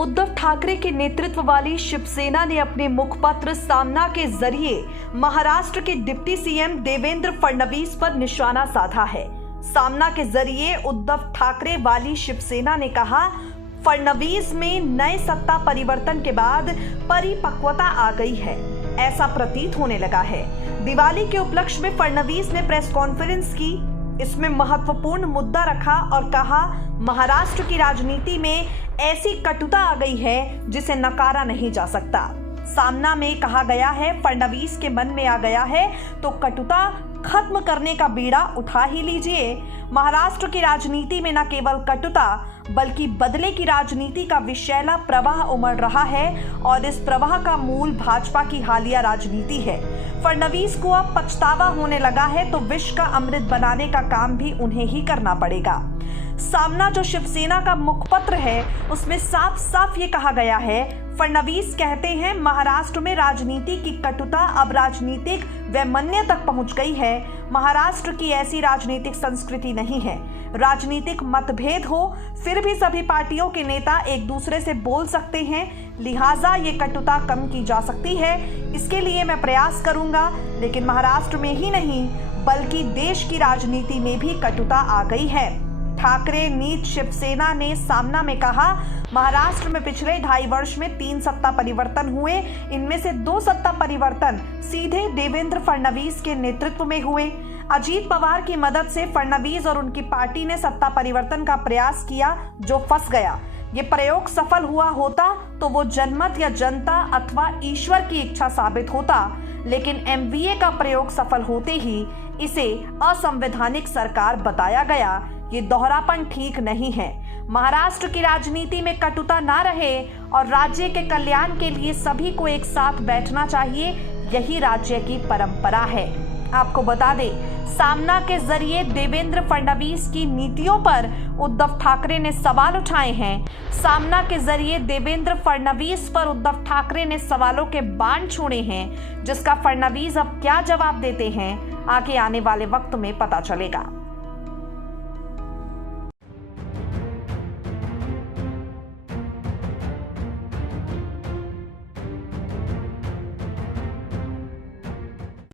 उद्धव ठाकरे के नेतृत्व वाली शिवसेना ने अपने मुखपत्र सामना के जरिए महाराष्ट्र के डिप्टी सीएम देवेंद्र फडणवीस पर निशाना साधा है। सामना के जरिए उद्धव ठाकरे वाली शिवसेना ने कहा, फडणवीस में नए सत्ता परिवर्तन के बाद परिपक्वता आ गई है, ऐसा प्रतीत होने लगा है। दिवाली के उपलक्ष्य में फडणवीस ने प्रेस कॉन्फ्रेंस की। इसमें महत्वपूर्ण मुद्दा रखा और कहा, महाराष्ट्र की राजनीति में ऐसी कटुता आ गई है जिसे नकारा नहीं जा सकता। सामना में कहा गया है, फडणवीस के मन में आ गया है तो कटुता खत्म करने का बीड़ा उठा ही लीजिए। महाराष्ट्र की राजनीति में न केवल कटुता बल्कि बदले की राजनीति का विषैला प्रवाह उमड़ रहा है और इस प्रवाह का मूल भाजपा की हालिया राजनीति है। फडणवीस को अब पछतावा होने लगा है तो विष का अमृत बनाने का काम भी उन्हें ही करना पड़ेगा। सामना जो शिवसेना का मुखपत्र है उसमें साफ साफ ये कहा गया है, फडणवीस कहते हैं महाराष्ट्र में राजनीति की कटुता अब राजनीतिक वैमनस्य तक पहुंच गई है। महाराष्ट्र की ऐसी राजनीतिक संस्कृति नहीं है। राजनीतिक मतभेद हो फिर भी सभी पार्टियों के नेता एक दूसरे से बोल सकते हैं, लिहाजा ये कटुता कम की जा सकती है। इसके लिए मैं प्रयास करूंगा, लेकिन महाराष्ट्र में ही नहीं बल्कि देश की राजनीति में भी कटुता आ गई है। ठाकरे नीत शिवसेना ने सामना में कहा, महाराष्ट्र में पिछले 2.5 वर्ष में 3 सत्ता परिवर्तन हुए। इनमें से 2 सत्ता परिवर्तन सीधे देवेंद्र फडणवीस के नेतृत्व में हुए। अजीत पवार की मदद से फडणवीस और उनकी पार्टी ने सत्ता परिवर्तन का प्रयास किया जो फंस गया। ये प्रयोग सफल हुआ होता तो वो जनमत या जनता अथवा ईश्वर की इच्छा साबित होता, लेकिन एमवीए का प्रयोग सफल होते ही इसे असंवैधानिक सरकार बताया गया। ये दोहरापन ठीक नहीं है। महाराष्ट्र की राजनीति में कटुता ना रहे और राज्य के कल्याण के लिए सभी को एक साथ बैठना चाहिए, यही राज्य की परंपरा है। आपको बता दें, सामना के जरिए देवेंद्र फडणवीस की नीतियों पर उद्धव ठाकरे ने सवाल उठाए हैं। सामना के जरिए देवेंद्र फडणवीस पर उद्धव ठाकरे ने सवालों के बाण छोड़े हैं, जिसका फडणवीस अब क्या जवाब देते हैं आगे आने वाले वक्त में पता चलेगा।